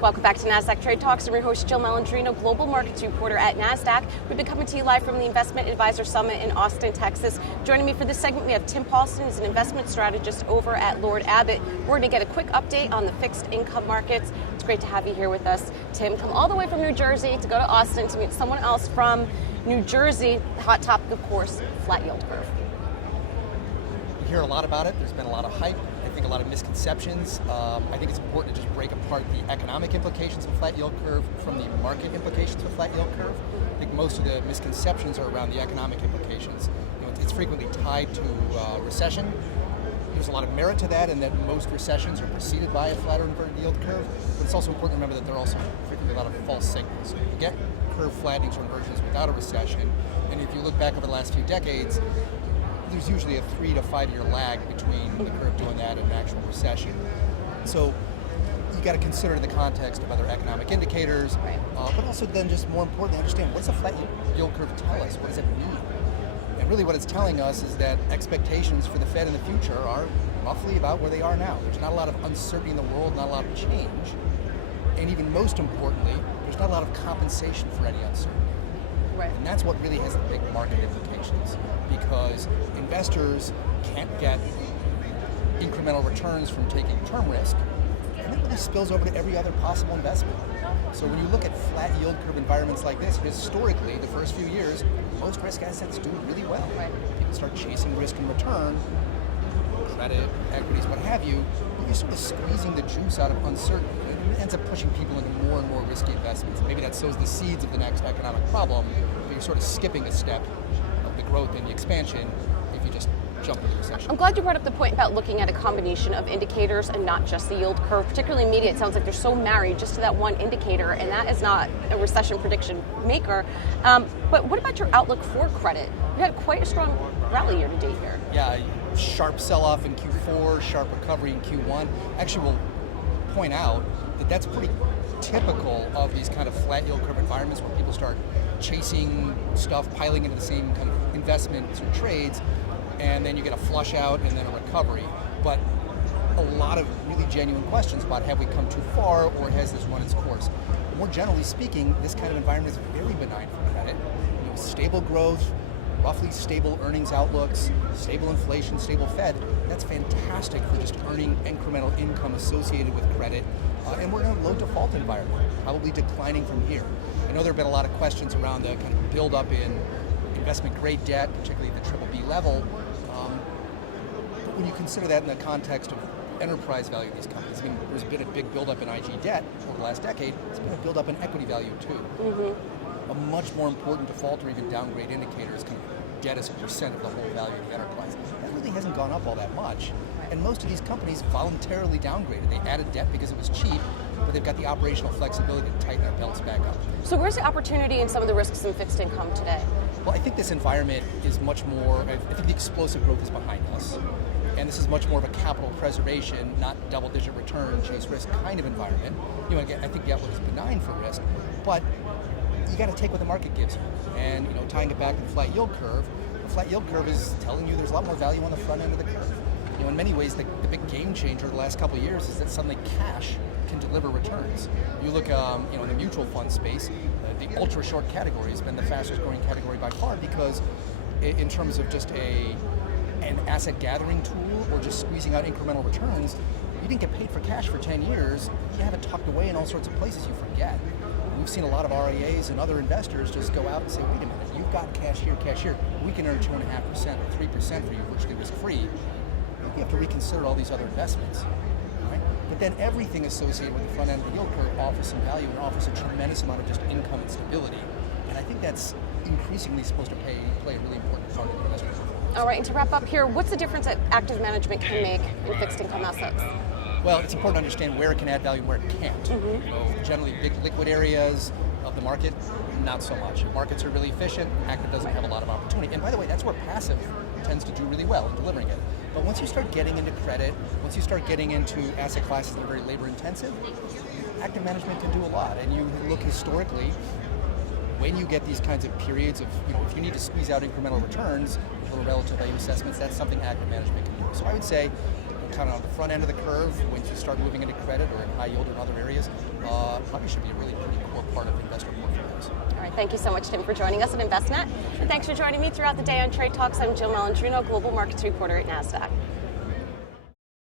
Welcome back to Nasdaq Trade Talks. I'm your host, Jill Malandrino, Global Markets Reporter at Nasdaq. We've been coming to you live from the Investment Advisor Summit in Austin, Texas. Joining me for this segment, we have Tim Paulson, who's an investment strategist over at Lord Abbett. We're going to get a quick update on the fixed income markets. It's great to have you here with us. Tim, come all the way from New Jersey to go to Austin to meet someone else from New Jersey. The hot topic, of course, flat yield curve. You hear a lot about it. There's been a lot of hype. I think a lot of misconceptions. I think it's important to just break apart the economic implications of flat yield curve from the market implications of flat yield curve. I think most of the misconceptions are around the economic implications. It's frequently tied to recession. There's a lot of merit to that, and that most recessions are preceded by a flatter inverted yield curve. But it's also important to remember that there are also frequently a lot of false signals. You get curve flattenings or inversions without a recession, and if you look back over the last few decades, there's usually a 3 to 5 year lag between the curve doing that and an actual recession. So you got to consider the context of other economic indicators, but also then just more importantly understand, what does a flat yield curve tell us? What does it mean? And really what it's telling us is that expectations for the Fed in the future are roughly about where they are now. There's not a lot of uncertainty in the world, not a lot of change. And even most importantly, there's not a lot of compensation for any uncertainty. Right. And that's what really has the big market implications, because investors can't get incremental returns from taking term risk, and that really spills over to every other possible investment. So when you look at flat yield curve environments like this, historically, the first few years, most risk assets do really well. Right. People start chasing risk and return, credit, equities, what have you, you're sort of squeezing the juice out of uncertainty. It ends up pushing people into more and more risky investments. Maybe that sows the seeds of the next economic problem, but you're sort of skipping a step of the growth and the expansion if you just jump into recession. I'm glad you brought up the point about looking at a combination of indicators and not just the yield curve. Particularly in media, it sounds like they're so married just to that one indicator, and that is not a recession prediction maker. But what about your outlook for credit? You had quite a strong rally year to date here. Yeah, sharp sell-off in Q4, sharp recovery in Q1. Actually, we'll point out that that's pretty typical of these kind of flat yield curve environments where people start chasing stuff, piling into the same kind of investments or trades, and then you get a flush out and then a recovery. But a lot of really genuine questions about, have we come too far, or has this run its course? More generally speaking, this kind of environment is very benign for credit. Stable growth, roughly stable earnings outlooks, stable inflation, stable Fed. That's fantastic for just earning incremental income associated with credit. And we're in a low default environment, probably declining from here. I know there have been a lot of questions around the kind of buildup in investment grade debt, particularly the BBB level. But when you consider that in the context of enterprise value of these companies, I mean, there's been a big buildup in IG debt over the last decade. There's been a buildup in equity value too. Mm-hmm. A much more important default or even downgrade indicator is kind of debt as a percent of the whole value of the enterprise. That really hasn't gone up all that much. And most of these companies voluntarily downgraded. They added debt because it was cheap, but they've got the operational flexibility to tighten their belts back up. So where's the opportunity in some of the risks in fixed income today? Well, I think this environment is much more, I think the explosive growth is behind us. And this is much more of a capital preservation, not double-digit return, chase risk kind of environment. Again, I think the outlook is benign for risk, but you got to take what the market gives you. And tying it back to the flat yield curve, the flat yield curve is telling you there's a lot more value on the front end of the curve. In many ways, the big game changer the last couple of years is that suddenly cash can deliver returns. You look, in the mutual fund space, the ultra short category has been the fastest growing category by far, because in terms of just an asset gathering tool or just squeezing out incremental returns, you didn't get paid for cash for 10 years. You have it tucked away in all sorts of places you forget. We've seen a lot of RIAs and other investors just go out and say, wait a minute, you've got cash here. We can earn 2.5% or 3% for you virtually risk-free. You have to reconsider all these other investments. Right? But then everything associated with the front end of the yield curve offers some value and offers a tremendous amount of just income and stability. And I think that's increasingly supposed to play a really important part of the investment performance. All right, and to wrap up here, what's the difference that active management can make in fixed income assets? Well, it's important to understand where it can add value and where it can't. Mm-hmm. Generally, big liquid areas of the market, not so much. If markets are really efficient, active doesn't have a lot of opportunity. And by the way, that's where passive tends to do really well in delivering it. But once you start getting into credit, once you start getting into asset classes that are very labor intensive, active management can do a lot. And you look historically, when you get these kinds of periods of, if you need to squeeze out incremental returns, little relative value assessments, that's something active management can do. So I would say, kind of on the front end of the curve, when you start moving into credit or in high yield or in other areas, probably should be a really pretty core part of investor portfolios. All right, thank you so much, Tim, for joining us at InvestNet. And thanks for joining me throughout the day on Trade Talks. I'm Jill Malandrino, Global Markets Reporter at Nasdaq.